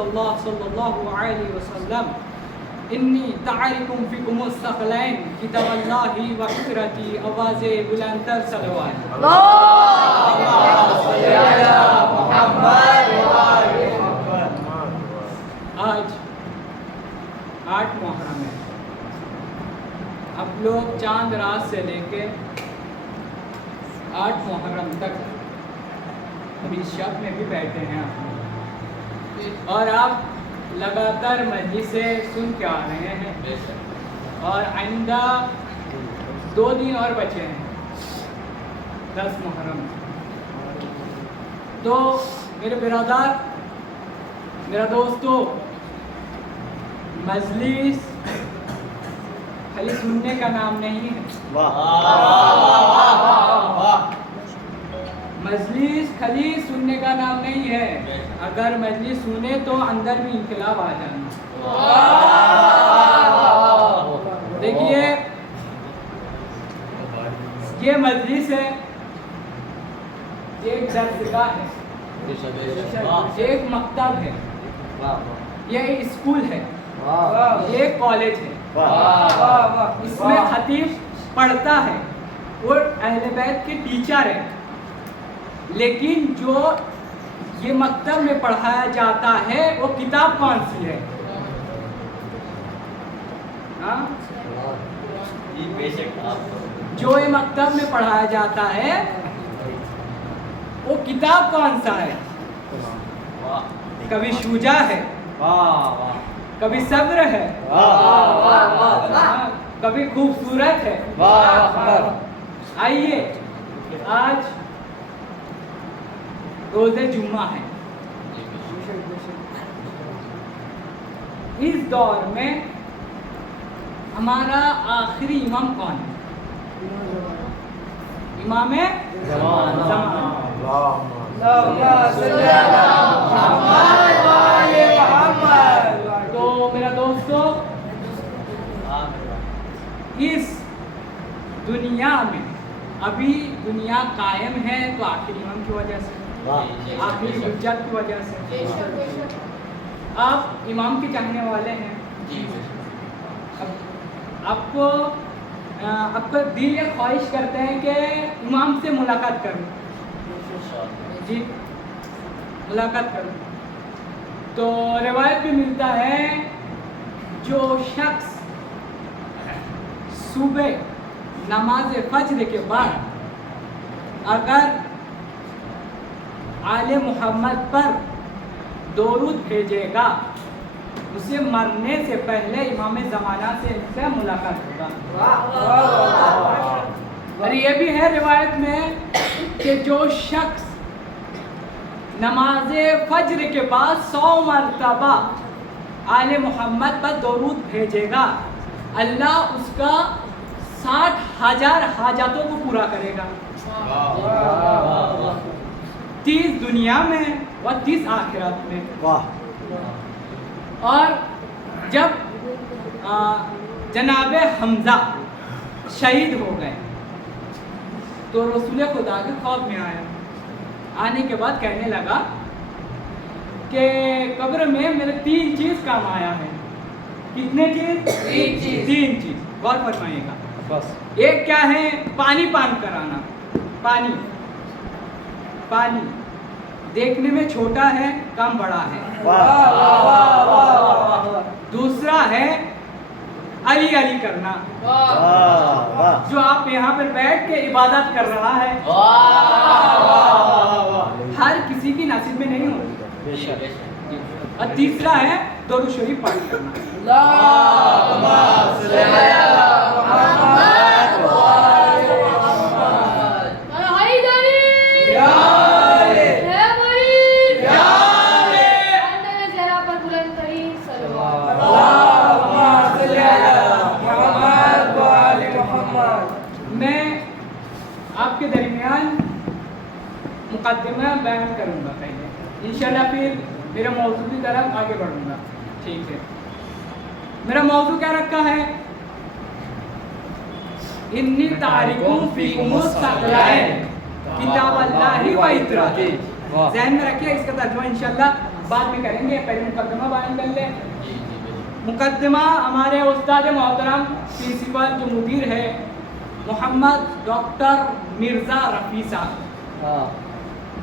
اللہ صلی اللہ علیہ وسلم انی تعارکم فیکم الثقلین کتاب اللہ و فکرتی آواز بلند تر صلوات آج 8 محرم ہے. اب لوگ چاند رات سے لے کے 8 محرم تک ابھی شب میں بھی بیٹھے ہیں آپ اور آپ لگاتار مجلسیں سن کے آ رہے ہیں اور آئندہ 2 دن اور بچے ہیں 10 محرم. تو میرے برادر میرا دوستو مجلس خالی سننے کا نام نہیں ہے. مجلس خالی سننے کا نام نہیں ہے. اگر مجلس سنے تو اندر بھی انقلاب آ جانا. دیکھیے یہ مجلس ہے, ایک درسگاہ ہے, ایک مکتب ہے, یہ اسکول ہے, یہ کالج ہے. اس میں خطیب پڑھتا ہے اور اہل بیت کے ٹیچر ہے. لیکن جو یہ مکتب میں پڑھایا جاتا ہے وہ کتاب کون سی ہے؟ جو یہ مکتب میں پڑھایا جاتا ہے وہ کتاب کون سا ہے؟ کبھی شجاع ہے, کبھی صبر ہے, کبھی خوبصورت ہے. آئیے آج روز جمعہ ہے. اس دور میں ہمارا آخری امام کون ہے؟ امام زمان. تو میرا دوستو اس دنیا میں ابھی دنیا قائم ہے تو آخری امام کی وجہ سے, آخری حجت کی وجہ سے. آپ امام کے چاہنے والے ہیں, آپ کو دل یہ خواہش کرتے ہیں کہ امام سے ملاقات کروں, جی ملاقات کروں. تو روایت بھی ملتا ہے جو شخص صبح نماز فجر کے بعد اگر آل محمد پر درود بھیجے گا اسے مرنے سے پہلے امام زمانہ سے ان سے ملاقات ہوگا. اور یہ بھی ہے روایت میں کہ جو شخص نماز فجر کے بعد 100 مرتبہ آل محمد پر درود بھیجے گا اللہ اس کا 60,000 حاجاتوں کو پورا کرے گا. 30 دنیا میں اور 30 آخرت میں. اور جب جناب حمزہ شہید ہو گئے تو رسول خدا کے خواب میں آیا. آنے کے بعد کہنے لگا کہ قبر میں میرے 3 چیز کام آیا ہے. کتنے چیز؟ 3 چیز. غور فرمائیے گا. ایک کیا ہے؟ پانی پان کرانا. پانی دیکھنے میں چھوٹا ہے, کام بڑا ہے. دوسرا ہے علی علی کرنا, جو آپ یہاں پر بیٹھ کے عبادت کر رہا ہے ہر کسی کی نصیب میں نہیں ہوتی. اور تیسرا ہے درود شریف پڑھ کرنا. میں آپ کے درمیان مقدمہ بیان کروں گا پہلے, انشاءاللہ پھر میرے موضوع کی طرف آگے بڑھوں گا. ٹھیک ہے, میرا موضوع کیا رکھا ہے؟ انی تعارکم فیکم الثقلین کتاب اللہ و اطراتی. ذہن میں رکھیے, اس کا ترجمہ انشاءاللہ بعد میں کریں گے، پہلے مقدمہ بیان کر لیں۔ مقدمہ ہمارے استاد محترم پرنسپل جو مدیر ہے محمد ڈاکٹر مرزا رفیع صاحب،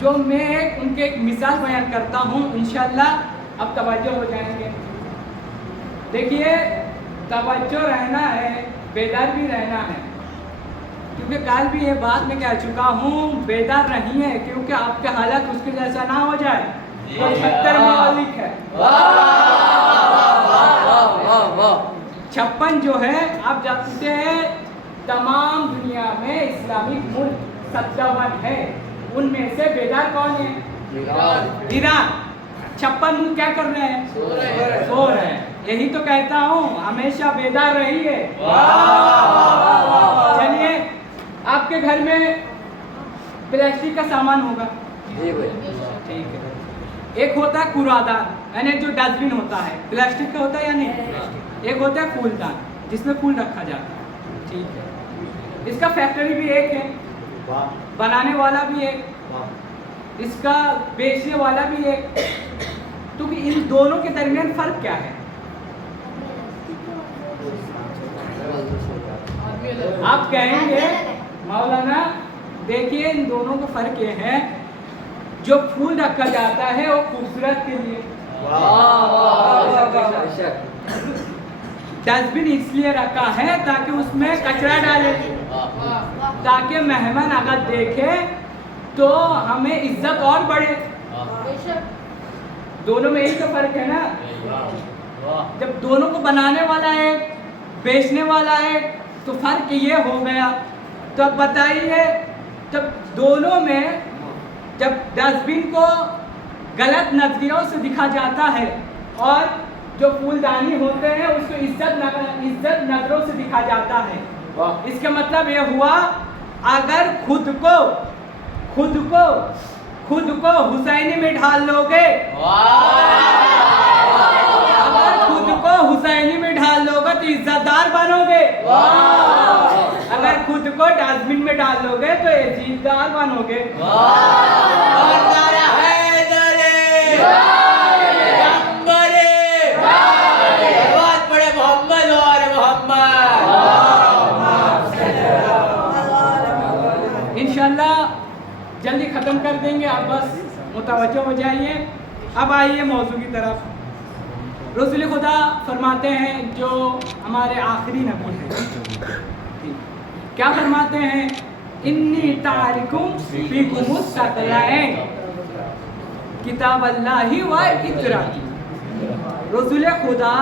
جو میں ان کے ایک مثال بیان کرتا ہوں، انشاءاللہ اب توجہ ہو جائیں گے۔ دیکھیے توجہ رہنا ہے، بیدار بھی رہنا ہے، کیونکہ کل بھی یہ بات میں کہہ چکا ہوں، بیدار نہیں ہے کیونکہ آپ کے حالت اس کے جیسا نہ ہو جائے۔ 76 ممالک ہے، 56 جو ہے آپ جانتے ہیں تمام دنیا میں اسلامک ملک 57 ہے، ان میں سے بیدار کون ہے؟ ایران۔ 56 ملک کیا کر رہے ہیں؟ سو رہے ہیں۔ یہی تو کہتا ہوں ہمیشہ بیدار رہیے۔ چلیے آپ کے گھر میں پلاسٹک کا سامان ہوگا، ٹھیک ہے، ایک ہوتا ہے کوڑا دان، یعنی جو ڈسٹ بن ہوتا ہے پلاسٹک کا ہوتا ہے یا نہیں، ایک ہوتا ہے پھول دان جس میں پھول رکھا جاتا ہے، ٹھیک ہے۔ اس کا فیکٹری بھی ایک ہے، بنانے والا بھی ایک، اس کا بیچنے والا بھی ایک، تو ان دونوں کے درمیان فرق کیا ہے؟ آپ کہیں گے مولانا دیکھیے ان دونوں کا فرق یہ ہے، جو پھول رکھا جاتا ہے وہ خوبصورت کے لیے، ڈسٹ بن اس لیے رکھا ہے تاکہ اس میں کچرا ڈالے، تاکہ مہمان اگر دیکھے تو ہمیں عزت اور بڑھے۔ دونوں میں یہی تو فرق ہے نا۔ جب دونوں کو بنانے والا ہے بیچنے والا ہے تو فرق یہ ہو گیا۔ تو اب بتائیے جب دونوں میں جب ڈسٹ بن کو غلط نظریوں سے دکھا جاتا ہے اور جو پھول دانی ہوتے ہیں اس کو عزت نظروں سے دکھا جاتا ہے، اس کا مطلب یہ ہوا اگر خود کو حسینی میں ڈال لو گے، اگر خود کو حسینی میں ڈال لو گے تو عزت دار بنو گے، اگر خود کو ڈسٹ بن میں ڈال لو گے تو عزت دار بنو گے۔ انشاءاللہ جلدی ختم کر دیں گے، آپ بس متوجہ ہو جائیے۔ اب آئیے موضوع کی طرف۔ رسول خدا فرماتے ہیں جو ہمارے آخری نبی ہیں، کیا فرماتے ہیں؟ انی تارکم فیکم الثقلین کتاب اللہ و اطراتی۔ رسول خدا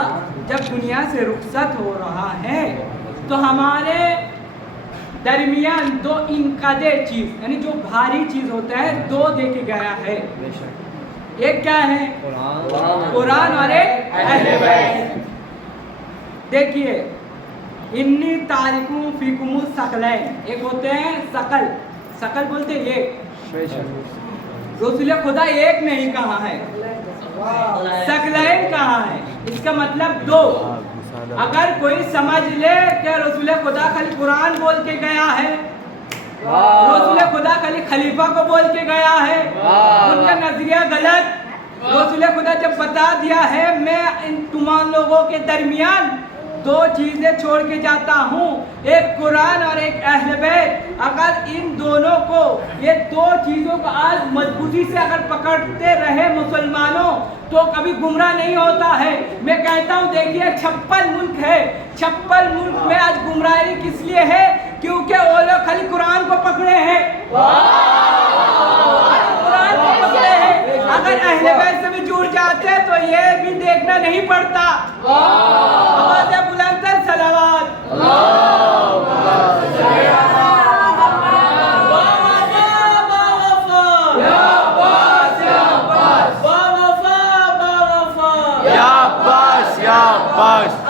جب دنیا سے رخصت ہو رہا ہے تو ہمارے درمیان دو انقدے چیز، یعنی جو بھاری چیز ہوتا ہے، دو دے کے گیا ہے۔ ایک کیا ہے؟ قرآن اور ایک اہل بیت۔ دیکھیے انی تارکم فیکم الثقلین، ایک ہوتے ہیں ثقل بولتے ایک، رسول خدا ایک نہیں کہا ہے، ثقلین کہا ہے، اس کا مطلب دو۔ اگر کوئی سمجھ لے کہ رسول خدا خالی قرآن بول کے گیا ہے، رسول خدا خالی خلیفہ کو بول کے گیا ہے، ان کا نظریہ غلط۔ رسول خدا جب بتا دیا ہے میں ان تمام لوگوں کے درمیان دو چیزیں چھوڑ کے جاتا ہوں، ایک قرآن اور ایک اہل بیت، اگر ان دونوں کو، یہ دو چیزوں کو آج مضبوطی سے اگر پکڑتے رہے مسلمانوں تو کبھی گمراہ نہیں ہوتا ہے۔ میں کہتا ہوں دیکھیے 56 ملک ہے، 56 ملک میں آج گمراہی کس لیے ہے؟ کیونکہ وہ لوگ خالی قرآن کو پکڑے ہیں، قرآن کو پکڑے ہیں۔ اگر اہل بیت سے بھی جڑ جاتے تو یہ بھی دیکھنا نہیں پڑتا۔ آواز بلند تر صلوات۔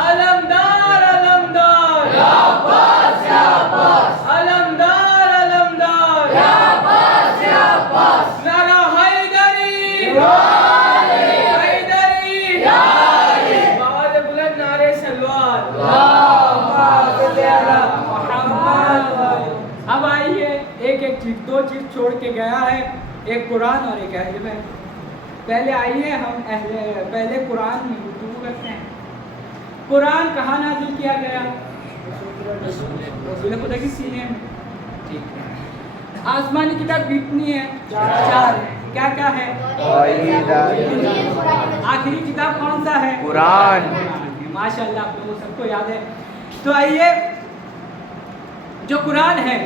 علمدار علمدار یا عباس یا عباس، علمدار علمدار یا عباس یا عباس، نعرہ حیدری حیدری یا علی، آواز بلند نعرے صلوات۔ اب آئیے ایک ایک چیز، دو چیز چھوڑ کے گیا ہے، ایک قرآن اور ایک اہل بیت۔ پہلے آئیے ہم پہلے قرآن میں گفتگو کرتے ہیں. قرآن کہاں نازل کیا گیا؟ رسول خدا کی سینے میں. ٹھیک ہے. آسمانی کتاب کتنی ہے؟ 4 ہے. کیا کیا ہے؟ آخری کتاب کون سا ہے؟ قرآن. ماشاء اللہ آپ لوگوں سب کو یاد ہے. تو آئیے جو قرآن ہے،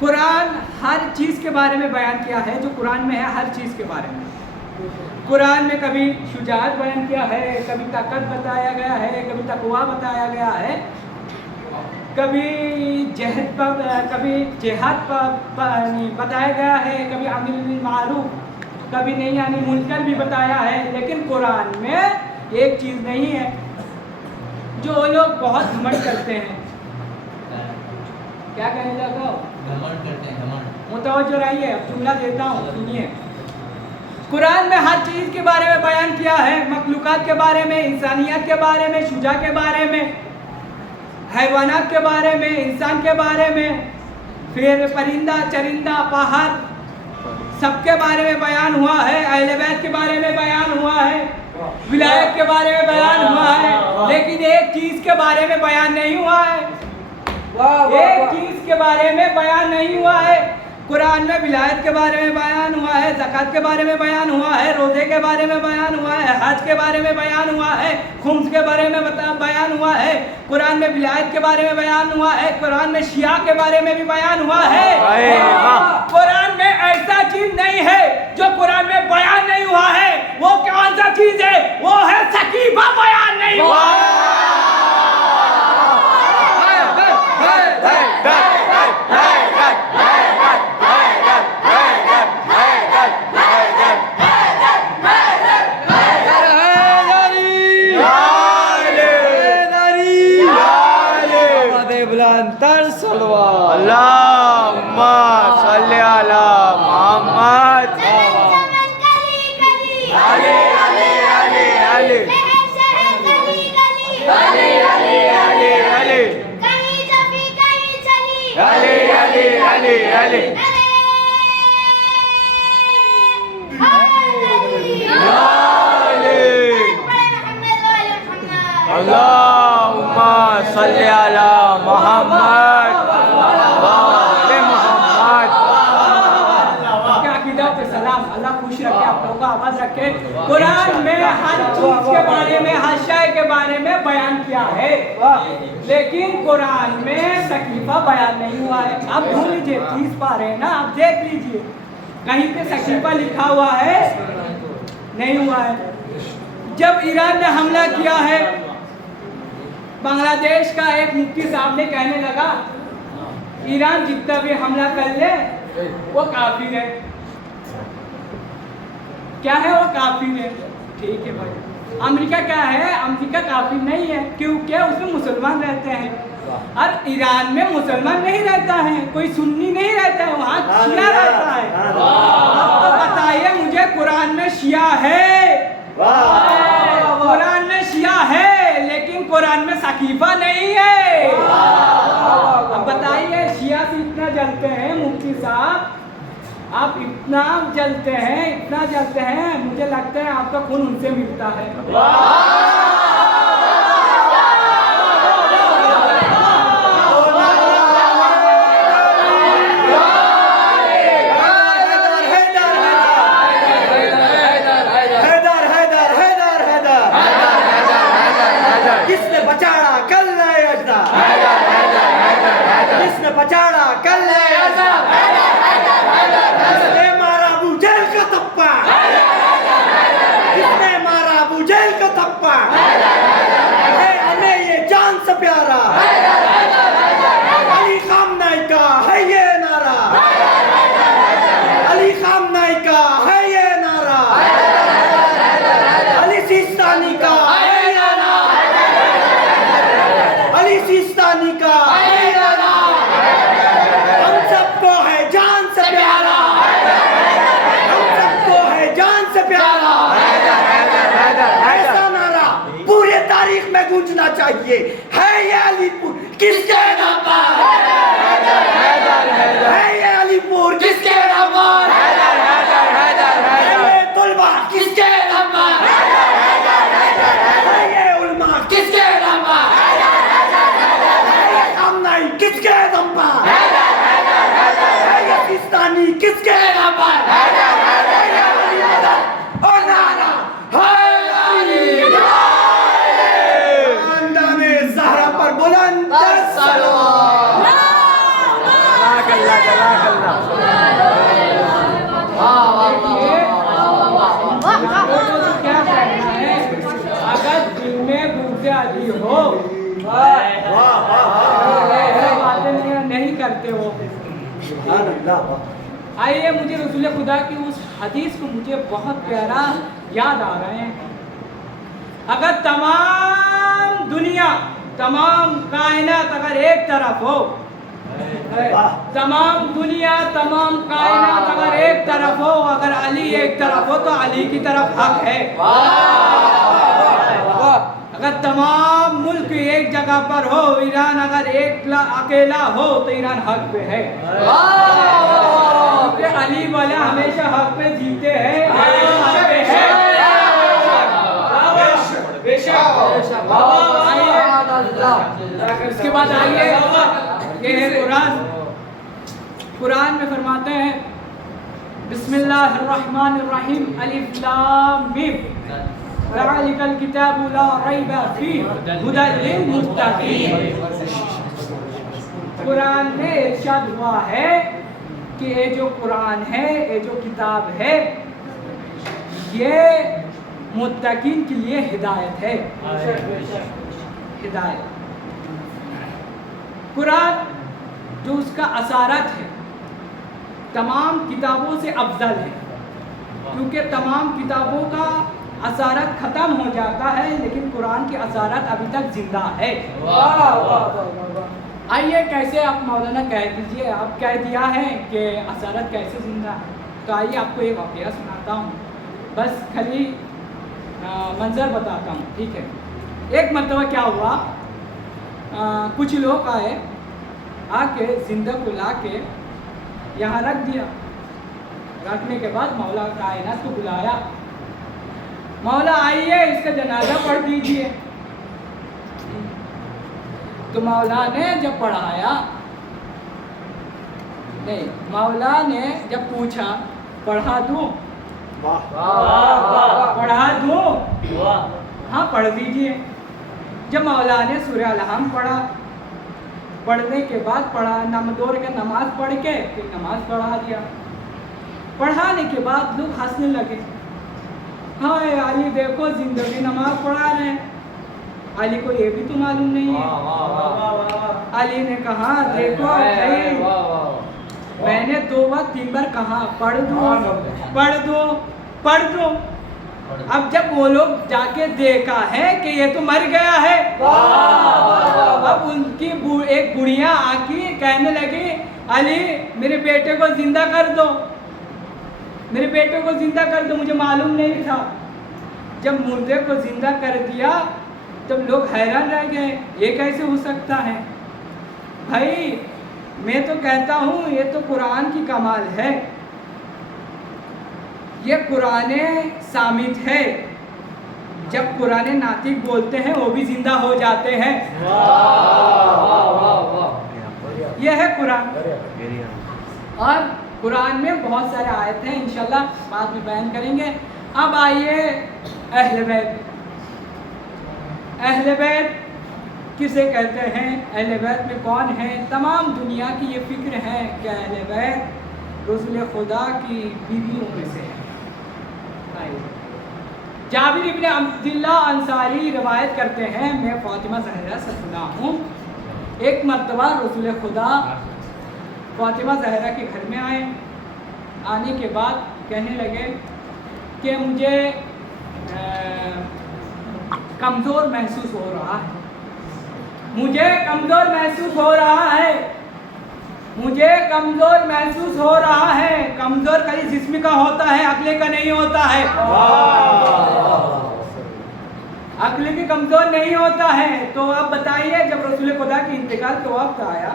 قرآن ہر چیز کے بارے میں بیان کیا ہے. جو قرآن میں ہے ہر چیز کے بارے میں. قرآن میں کبھی شجاعت بیان کیا ہے، کبھی طاقت بتایا گیا ہے، کبھی تقویٰ بتایا گیا ہے، کبھی جہاد بتایا گیا ہے، کبھی امر بالمعروف، کبھی نہیں یعنی منکر بھی بتایا ہے. لیکن قرآن میں ایک چیز نہیں ہے جو لوگ بہت گھمنڈ کرتے ہیں. کیا کہنے لگا؟ گھمنڈ کرتے ہیں. متوجہ رہیے، اب جملہ دیتا ہوں سنیے. قرآن میں ہر چیز کے بارے میں بیان کیا ہے. مخلوقات کے بارے میں، انسانیت کے بارے میں، شجاع کے بارے میں، حیوانات کے بارے میں، انسان کے بارے میں، پھر پرندہ چرندہ پہاڑ سب کے بارے میں بیان ہوا ہے. اہل بیت کے بارے میں بیان ہوا ہے، ولایت کے بارے میں بیان ہوا ہے. لیکن ایک چیز کے بارے میں بیان نہیں ہوا ہے. ایک چیز کے بارے میں بیان نہیں ہوا ہے. قرآن میں ولایت کے بارے میں بیان ہوا ہے، زکوٰۃ کے بارے میں بیان ہوا ہے، روزے کے بارے میں بیان ہوا ہے، حج کے بارے میں بیان ہوا ہے، خمس کے بارے میں بیان ہوا ہے. قرآن میں ولایت کے بارے میں بیان ہوا ہے. قرآن میں شیعہ کے بارے میں بھی بیان ہوا ہے. قرآن میں ایسا چیز نہیں ہے جو قرآن میں بیان نہیں ہوا ہے. وہ کون سا چیز ہے؟ وہ ہے سکیفہ بیان نہیں ہوا. اللہم صلی علی محمد. علی علی علی علی علی علی اللہم صلی علی محمد. اللہ خوش رکھے، آپ لوگوں کو آباد رکھے. قرآن میں ہر چیز کے بارے میں، ہر شے کے بارے میں بیان کیا ہے. لیکن قرآن میں سکیفہ بیان نہیں ہوا ہے. آپ ڈھونڈ لیجیے 30 پارے ہیں نا، آپ دیکھ لیجیے کہیں پہ سکیفہ لکھا ہوا ہے؟ نہیں ہوا ہے. جب ایران نے حملہ کیا ہے بنگلہ دیش کا، ایک مفتی صاحب نے کہنے لگا ایران جتنا بھی حملہ کر لے وہ کافر ہے. کیا ہے؟ وہ کافر ہے. ٹھیک ہے بھائی. امریکہ کیا ہے؟ امریکہ کافر نہیں ہے کیونکہ اس میں مسلمان رہتے ہیں. اور ایران میں مسلمان نہیں رہتا ہے، کوئی سنی نہیں رہتا ہے، وہاں شیعہ رہتا ہے. اب تو بتائیے مجھے، قرآن میں شیعہ ہے، قرآن میں شیعہ ہے، لیکن قرآن میں سقیفہ نہیں ہے. اب بتائیے شیعہ سے اتنا جلتے ہیں مفتی صاحب، آپ اتنا جلتے ہیں، اتنا جلتے ہیں، مجھے لگتا ہے آپ کا خون ان سے ملتا ہے. کس نے بچاڑا کل لائے اجدا، کس نے بچاڑا کل لائے اجدا، کس نے مارا ابو جہل کا تھپا، کس نے مارا ابو جہل کا تھپا، ہے ہمیں یہ جان سے پیارا، علی خامنہئی کا ہے یہ نعرہ، علی خامنہئی کا ہے یہ نعرہ، علی سیستانی کا ہے یہ نعرہ، علی سیستانی کا ہے یہ نعرہ. ہم سب کو ہے جان سے پیارا، ہم سب کو ہے جان سے پیارا. ایسا نعرہ پورے تاریخ میں گونجنا چاہیے. ہے یہ علی پور کس کے نام پر، ہے یہ علی پور کس کے نام پر، ہے یہ طلبہ کس کے نام پر اور نانا خاندان زہرا پر بلند سلام. کیا کہنا ہے اگر دل میں بغض علی ہو باتیں نہیں کرتے ہو. آئیے مجھے رسول خدا کی اس حدیث کو مجھے بہت پیارا یاد آ رہے ہیں. اگر تمام دنیا تمام کائنات اگر ایک طرف ہو تمام دنیا تمام کائنات اگر ایک طرف ہو اگر علی ایک طرف ہو تو علی کی طرف حق ہے. اگر تمام ملک ایک جگہ پر ہو ایران اگر ایک اکیلا ہو تو ایران حق پہ ہے. علی والے ہمیشہ حق پہ جیتے ہیں. اس کے بعد آئیے یہ ہے قرآن. قرآن میں فرماتے ہیں بسم اللہ الرحمن الرحیم الف لام میم ذالک الکتاب لا ریب فیہ ھدی للمتقین. قرآن میں ارشاد ہوا ہے کہ یہ جو قرآن ہے یہ جو کتاب ہے یہ متقین کے لیے ہدایت ہے. ہدایت قرآن جو اس کا اثرات ہے تمام کتابوں سے افضل ہے کیونکہ تمام کتابوں کا اثرات ختم ہو جاتا ہے لیکن قرآن کے اثرات ابھی تک زندہ ہے. آئیے کیسے آپ مولانا کہہ دیجئے آپ کہہ دیا ہے کہ اثرات کیسے زندہ ہے تو آئیے آپ کو ایک واقعہ سناتا ہوں بس خالی منظر بتاتا ہوں ٹھیک ہے. ایک مرتبہ کیا ہوا کچھ لوگ آئے آ کے زندہ کو لا کے یہاں رکھ دیا. رکھنے کے بعد مولا کائنات کو بلایا مولا آئیے اس کا جنازہ پڑھ دیجئے. تو مولا نے جب پڑھایا نہیں مولا نے جب پوچھا پڑھا دوں پڑھا دوں ہاں پڑھ دیجئے. جب مولا نے سورہ الحم پڑھا پڑھنے کے بعد پڑھا دو رکعت نماز پڑھ کے پھر نماز پڑھا دیا. پڑھانے کے بعد لوگ ہنسنے لگے ہاں علی دیکھو زندگی نماز پڑھا رہے ہیں علی کو یہ بھی تو معلوم نہیں ہے. علی نے کہا دیکھو میں نے 2 بار 3 بار کہا پڑھ دو. اب جب وہ لوگ جا کے دیکھا ہے کہ یہ تو مر گیا ہے اب ان کی ایک بڑھیا آ کے کہنے لگی علی میرے بیٹے کو زندہ کر دو مجھے معلوم نہیں تھا. جب مردے کو زندہ کر دیا تب لوگ حیران رہ گئے یہ کیسے ہو سکتا ہے. بھائی میں تو کہتا ہوں یہ تو قرآن کی کمال ہے. یہ قرآن صامت ہے جب قرآن ناطق بولتے ہیں وہ بھی زندہ ہو جاتے ہیں. یہ ہے قرآن. اور قرآن میں بہت سارے آیت ہیں انشاءاللہ بعد میں بیان کریں گے. اب آئیے اہل بیت کسے کہتے ہیں اہل بیت میں کون ہیں. تمام دنیا کی یہ فکر ہے کہ اہل بیت رسول خدا کی بیویوں میں سے ہے. جابر ابن عبداللہ انصاری روایت کرتے ہیں میں فاطمہ زہرا سے سنا ہوں ایک مرتبہ رسول خدا فاطمہ زہرا کے گھر میں آئے. آنے کے بعد کہنے لگے کہ مجھے کمزور محسوس ہو رہا ہے کمزور خالی جسم کا ہوتا ہے عقل کا نہیں ہوتا ہے. عقل کی کمزور نہیں ہوتا ہے. تو اب بتائیے جب رسول خدا کی انتقال کا وقت آیا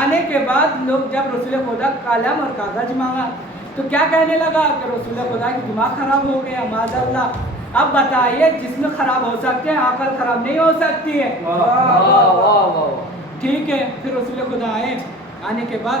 آنے کے بعد لوگ جب رسول خدا قلم اور کاغذ مانگا تو کیا کہنے لگا کہ رسول خدا کی دماغ خراب ہو گیا معاذ اللہ. اب بتائیے جسم خراب ہو سکتے ہیں عقل خراب نہیں ہو سکتی ہے. ٹھیک ہے پھر رسول خدا آئے. آنے کے بعد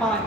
5